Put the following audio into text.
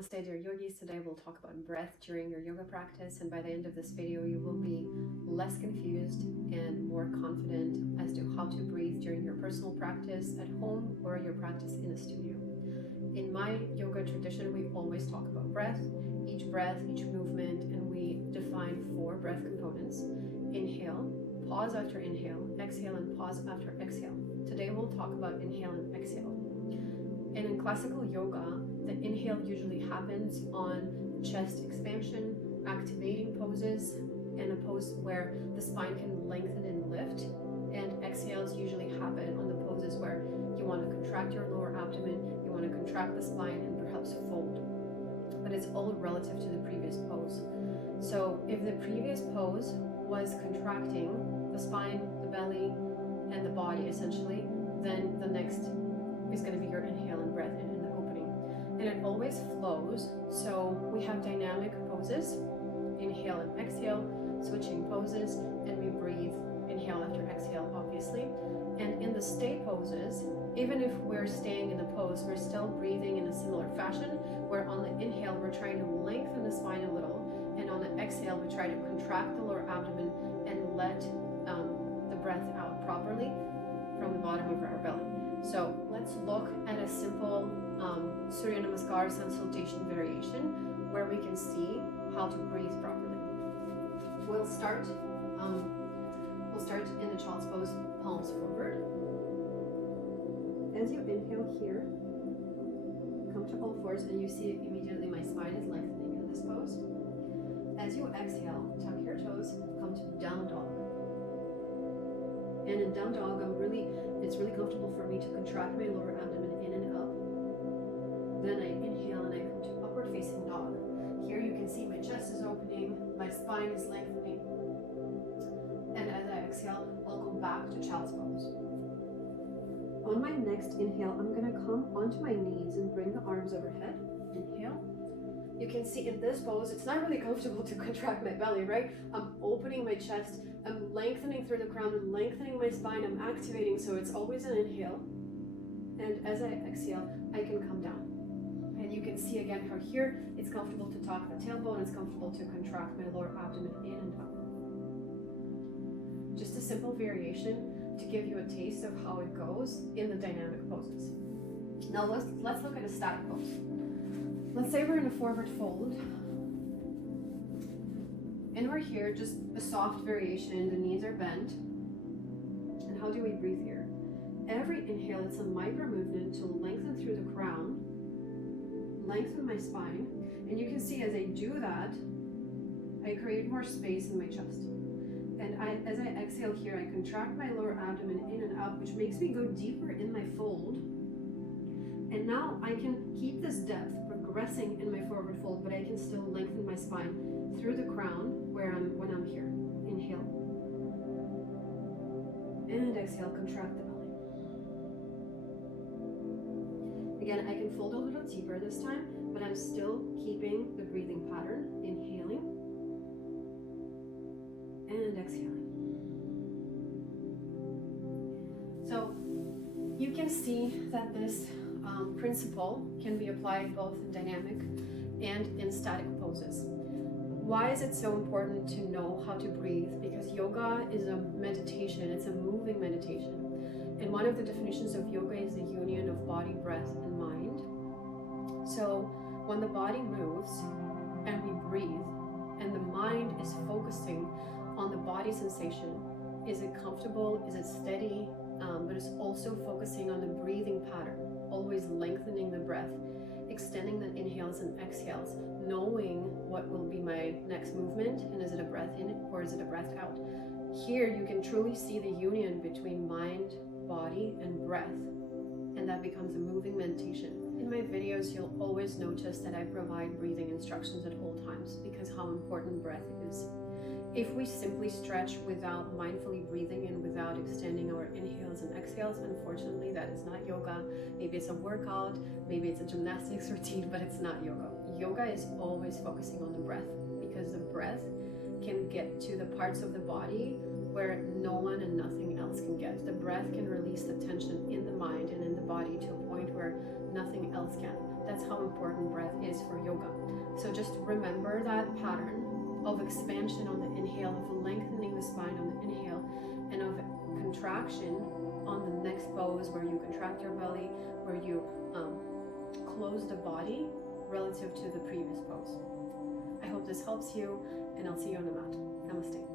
Namaste, dear yogis. Today we'll talk about breath during your yoga practice, and by the end of this video you will be less confused and more confident as to how to breathe during your personal practice at home or your practice in a studio. In my yoga tradition, we always talk about breath, each movement, and we define 4 breath components. Inhale, pause after inhale, exhale, and pause after exhale. Today we'll talk about inhale and exhale. And in classical yoga, the inhale usually happens on chest expansion, activating poses, and a pose where the spine can lengthen and lift. And exhales usually happen on the poses where you want to contract your lower abdomen, you want to contract the spine, and perhaps fold. But it's all relative to the previous pose. So if the previous pose was contracting the spine, the belly, and the body essentially, then the next is going to be your inhale and breath in the opening. And it always flows, so we have dynamic poses, inhale and exhale, switching poses, and we breathe inhale after exhale, obviously. And in the stay poses, even if we're staying in the pose, we're still breathing in a similar fashion, where on the inhale we're trying to lengthen the spine a little, and on the exhale we try to contract the lower abdomen and let the breath out properly from the bottom of our belly. So let's look at a simple Surya Namaskar sun salutation variation where we can see how to breathe properly. We'll start in the child's pose, palms forward. As you inhale here, come to all fours, and you see immediately my spine is lengthening in this pose. As you exhale, tuck your toes, come to down dog. And in down dog, it's really comfortable for me to contract my lower abdomen in and up. Then I inhale and I come to upward facing dog. Here you can see my chest is opening, my spine is lengthening. And as I exhale, I'll go back to child's pose. On my next inhale, I'm going to come onto my knees and bring the arms overhead. Inhale. You can see in this pose, it's not really comfortable to contract my belly, right? I'm opening my chest, I'm lengthening through the crown, I'm lengthening my spine, I'm activating, so it's always an inhale. And as I exhale, I can come down. And you can see again how here, it's comfortable to tuck the tailbone, it's comfortable to contract my lower abdomen in and up. Just a simple variation to give you a taste of how it goes in the dynamic poses. Now let's look at a static pose. Let's say we're in a forward fold, and we're here, just a soft variation, the knees are bent. And how do we breathe here? Every inhale, it's a micro movement to lengthen through the crown, lengthen my spine, and you can see as I do that, I create more space in my chest. And as I exhale here, I contract my lower abdomen in and up, which makes me go deeper in my fold. And now I can keep this depth progressing in my forward fold, but I can still lengthen my spine through the crown when I'm here. Inhale. And exhale, contract the belly. Again, I can fold a little deeper this time, but I'm still keeping the breathing pattern. Inhaling. And exhaling. So you can see that this principle can be applied both in dynamic and in static poses. Why is it so important to know how to breathe? Because yoga is a meditation, it's a moving meditation. And one of the definitions of yoga is the union of body, breath, and mind. So when the body moves and we breathe, and the mind is focusing on the body sensation, is it comfortable, is it steady, but it's also focusing on the breathing pattern, always lengthening the breath, extending the inhales and exhales, knowing what will be my next movement, and is it a breath in or is it a breath out. Here you can truly see the union between mind, body, and breath, and that becomes a moving meditation. In my videos, you'll always notice that I provide breathing instructions at all times because how important breath is. If we simply stretch without mindfully breathing and without extending our inhales and exhales, unfortunately that is not yoga. Maybe it's a workout, maybe it's a gymnastics routine, but it's not yoga. Yoga is always focusing on the breath, because the breath can get to the parts of the body where no one and nothing else can get. The breath can release the tension in the mind and in the body to a point where nothing else can. That's how important breath is for yoga. So just remember that pattern of expansion on the inhale, of lengthening the spine on the inhale, and of contraction on the next pose, where you contract your belly, where you close the body relative to the previous pose. I hope this helps you, and I'll see you on the mat. Namaste.